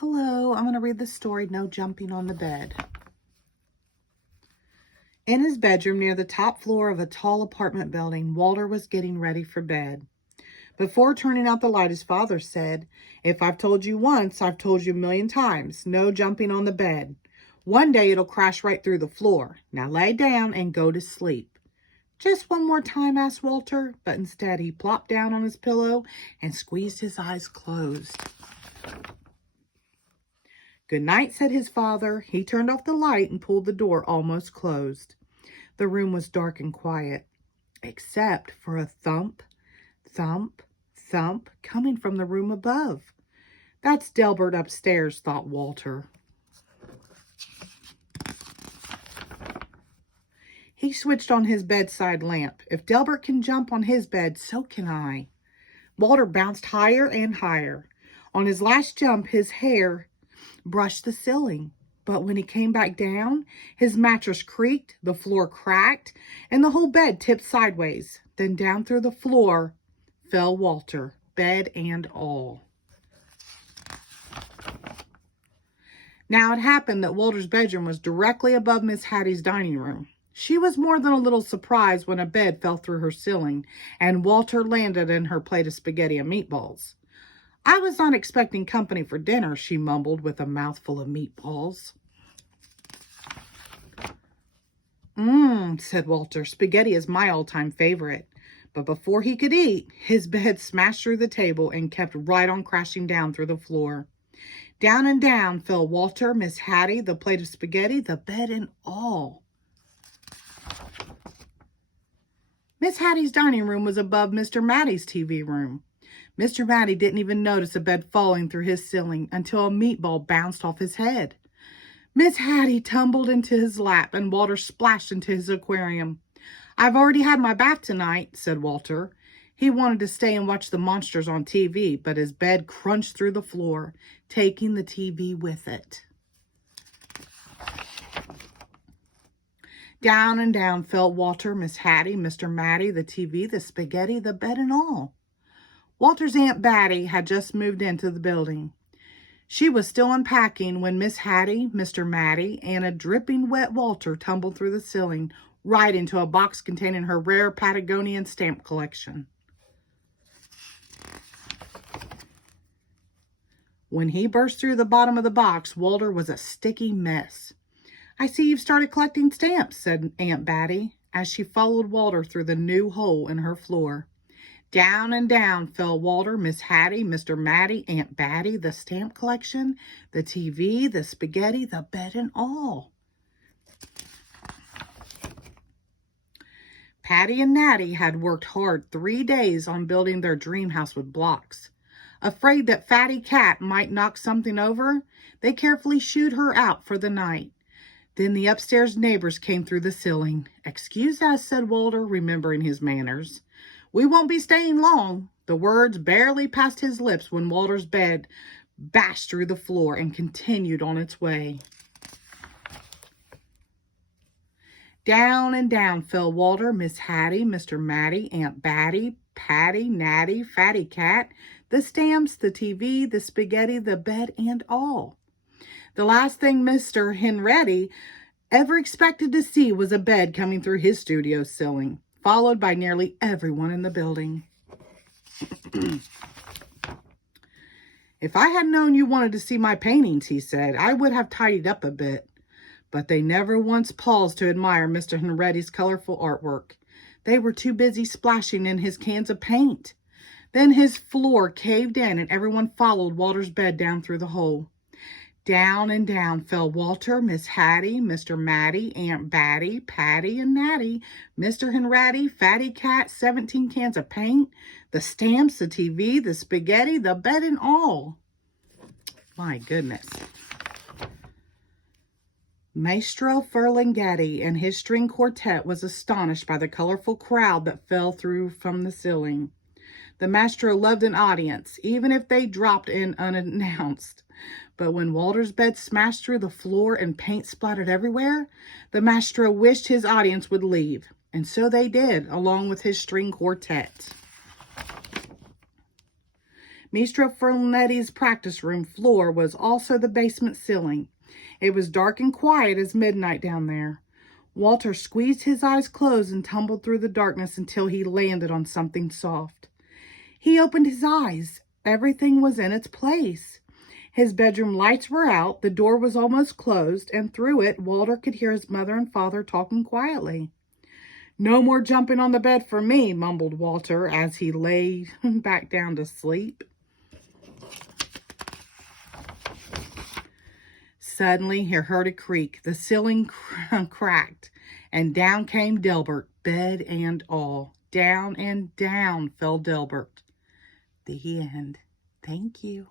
Hello, I'm going to read the story, No Jumping on the Bed. In his bedroom near the top floor of a tall apartment building, Walter was getting ready for bed. Before turning out the light, his father said, "If I've told you once, I've told you a million times. No jumping on the bed. One day it'll crash right through the floor. Now lay down and go to sleep." "Just one more time?" asked Walter, but instead he plopped down on his pillow and squeezed his eyes closed. "Good night," said his father. He turned off the light and pulled the door almost closed. The room was dark and quiet, except for a thump, thump, thump coming from the room above. "That's Delbert upstairs," thought Walter. He switched on his bedside lamp. If Delbert can jump on his bed, so can I. Walter bounced higher and higher. On his last jump, his hair brushed the ceiling. But when he came back down, his mattress creaked, the floor cracked, and the whole bed tipped sideways. Then down through the floor fell Walter, bed and all. Now it happened that Walter's bedroom was directly above Miss Hattie's dining room. She was more than a little surprised when a bed fell through her ceiling and Walter landed in her plate of spaghetti and meatballs. "I was not expecting company for dinner," she mumbled with a mouthful of meatballs. Said Walter. "Spaghetti is my all-time favorite." But before he could eat, his bed smashed through the table and kept right on crashing down through the floor. Down and down fell Walter, Miss Hattie, the plate of spaghetti, the bed and all. Miss Hattie's dining room was above Mr. Matty's TV room. Mr. Matty didn't even notice a bed falling through his ceiling until a meatball bounced off his head. Miss Hattie tumbled into his lap and Walter splashed into his aquarium. "I've already had my bath tonight," said Walter. He wanted to stay and watch the monsters on TV, but his bed crunched through the floor, taking the TV with it. Down and down fell Walter, Miss Hattie, Mr. Matty, the TV, the spaghetti, the bed and all. Walter's Aunt Batty had just moved into the building. She was still unpacking when Miss Hattie, Mr. Matty, and a dripping wet Walter tumbled through the ceiling right into a box containing her rare Patagonian stamp collection. When he burst through the bottom of the box, Walter was a sticky mess. "I see you've started collecting stamps," said Aunt Batty, as she followed Walter through the new hole in her floor. Down and down fell Walter, Miss Hattie, Mr. Matty, Aunt Batty, the stamp collection, the TV, the spaghetti, the bed and all. Patty and Natty had worked hard 3 days on building their dream house with blocks. Afraid that Fatty Cat might knock something over, they carefully shooed her out for the night. Then the upstairs neighbors came through the ceiling. "Excuse us," said Walter, remembering his manners. "We won't be staying long." The words barely passed his lips when Walter's bed bashed through the floor and continued on its way. Down and down fell Walter, Miss Hattie, Mr. Matty, Aunt Batty, Patty, Natty, Fatty Cat, the stamps, the TV, the spaghetti, the bed, and all. The last thing Mr. Henretti ever expected to see was a bed coming through his studio ceiling, followed by nearly everyone in the building. "If I had known you wanted to see my paintings," he said, "I would have tidied up a bit." But they never once paused to admire Mr. Henretti's colorful artwork. They were too busy splashing in his cans of paint. Then his floor caved in and everyone followed Walter's bed down through the hole. Down and down fell Walter, Miss Hattie, Mr. Matty, Aunt Batty, Patty and Natty, Mr. Henretti, Fatty Cat, 17 cans of paint, the stamps, the TV, the spaghetti, the bed and all. My goodness. Maestro Ferlinghetti and his string quartet was astonished by the colorful crowd that fell through from the ceiling. The maestro loved an audience, even if they dropped in unannounced. But when Walter's bed smashed through the floor and paint splattered everywhere, the maestro wished his audience would leave. And so they did, along with his string quartet. Mistro Ferlinetti's practice room floor was also the basement ceiling. It was dark and quiet as midnight down there. Walter squeezed his eyes closed and tumbled through the darkness until he landed on something soft. He opened his eyes. Everything was in its place. His bedroom lights were out, the door was almost closed, and through it, Walter could hear his mother and father talking quietly. "No more jumping on the bed for me," mumbled Walter as he lay back down to sleep. Suddenly, he heard a creak. The ceiling cracked, and down came Delbert, bed and all. Down and down fell Delbert. The end. Thank you.